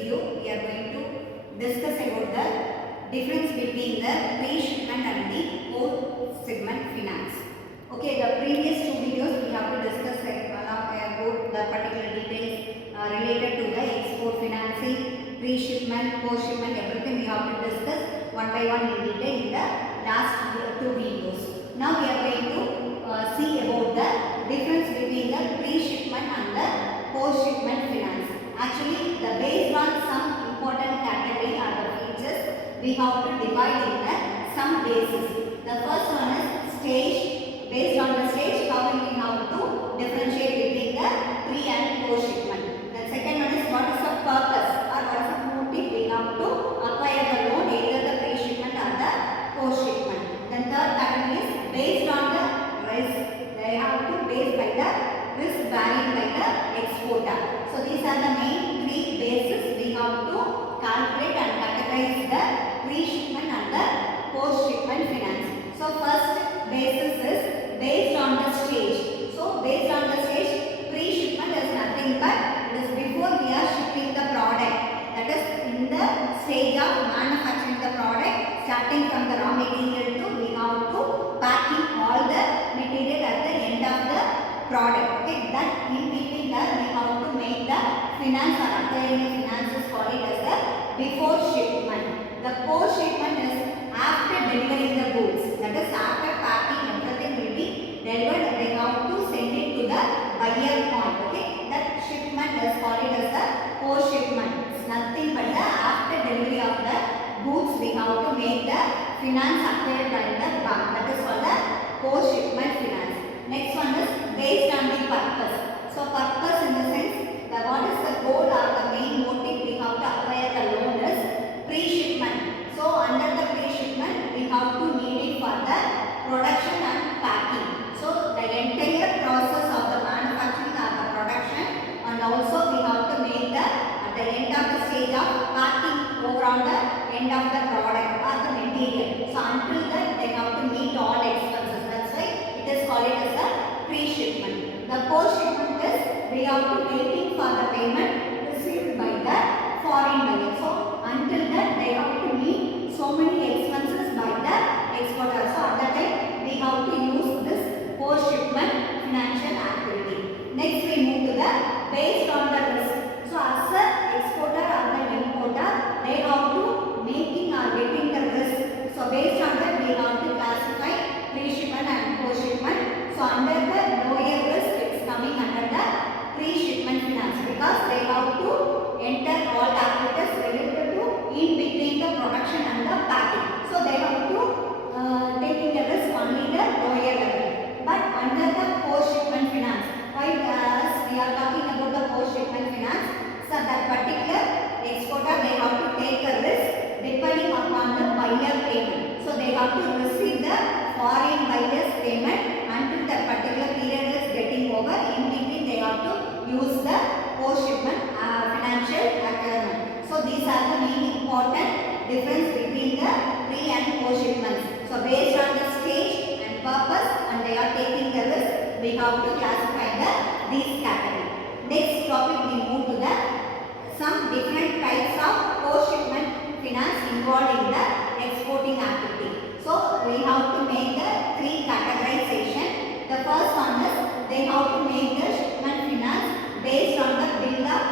video we are going to discuss about the difference between the pre-shipment and the post-shipment finance. Okay, the previous two videos we have to discuss about the particular details related to the export financing, pre-shipment, post-shipment, everything we have to discuss one by one in detail in the last two videos. Now we are going to see about the difference between the pre-shipment and the post-shipment finance. Actually, based on some important category or the features, we have to divide in the some basis. The first one is stage. Based on the stage, how we have to differentiate between the pre and post-shipment. The second one is what is the purpose or what is the motive we have to acquire the loan, either the pre-shipment or the post-shipment. Then third category is based on the risk. They have to base by the risk bearing by the exporter. So these are the main three bases we have to calculate and categorize the pre-shipment and the post-shipment finance. So first basis is based on the stage. So based on the stage, pre-shipment is nothing but it is before we are shipping the product. That is in the stage of manufacturing the product, starting from the raw material to we have to packing all the material at the end of the product. Okay, that in between that we have to make the finance or acquiring the finance is called it as the before shipment. The post shipment is after delivering the goods. That is after packing everything will be delivered, they have to send it to the buyer point. Okay, that shipment is called it as the post shipment. It's nothing but the after delivery of the goods we have to make the finance acquired by the bank. That is called the post shipment finance. Next one is based on the purpose. So purpose in the sense that what is the goal or the main motive we have to acquire the loan is pre-shipment. So under the pre-shipment we have to need it for the production and packing. So the entire process of the manufacturing or the production, and also we have to make the at the end of the stage of packing over on the end of the product or the material. So until that they have to meet all expenses. That's why it is called it as a pre-shipment. The post-shipment is we have to waiting for the payment received by the foreign buyer. So until that they have to meet so many expenses by the exporter. So at that time we have to use this post-shipment financial activity. Next we move to the based on the risk. So as the exporter or the importer, they have to making or getting the risk. So based on that we have to classify pre-shipment and post-shipment. So under the lower risk it's coming under the pre-shipment finance because they have to enter all activities related to in between the production and the packing. So they have to taking the risk only the lower level. But under the post-shipment finance, why we are talking about the post-shipment finance? So that particular exporter they have to take a risk depending upon the buyer payment. So they have to receive the foreign buyer's payment until that particular period is getting over. In between they have to use the post-shipment financial acquirement. So these are the main important difference between the pre and post-shipments. So based on the stage and purpose and they are taking the risk, we have to classify these categories. Next topic we move to the some different types of post-shipment finance involved in the exporting activity. So we have to make the three categorization. The first one is they have to make the shipment finance based on the bill of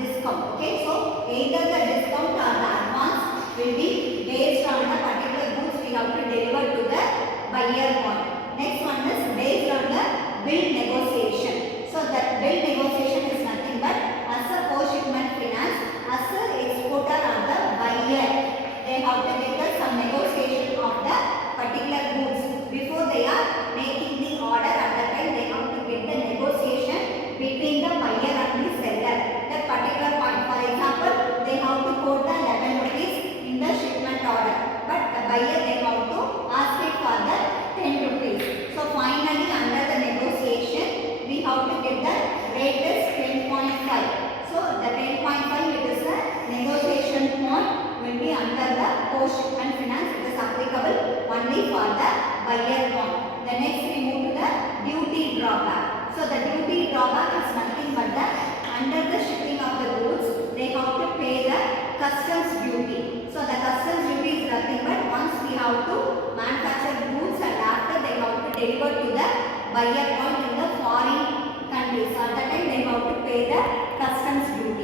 discount. Okay, so either the discount or the advance will be based on the particular goods we have to deliver to the buyer point. Next one is based on the bill negotiation. So that bill negotiation is nothing but as a post-shipment finance, as a exporter or the buyer, they have to get some negotiation of the particular goods before they are making the order. At that time they have to get the negotiation between the buyer and the seller. That particular point, for example, they have to quote the 11 rupees in the shipment order, but the buyer they have to ask it for the 10 rupees. So finally under the negotiation we have to get the rate is 10.5. So the 10.5 it is the negotiation point will be under the post-shipment finance. It is applicable only for the buyer point. The next we move to the duty drawback. So the duty drawback is nothing but the under the shipping of the goods they have to pay the customs duty. So the customs duty is nothing but once we have to manufacture goods and after they have to deliver to the buyer point in the foreign countries. So at that time they have to pay the customs duty.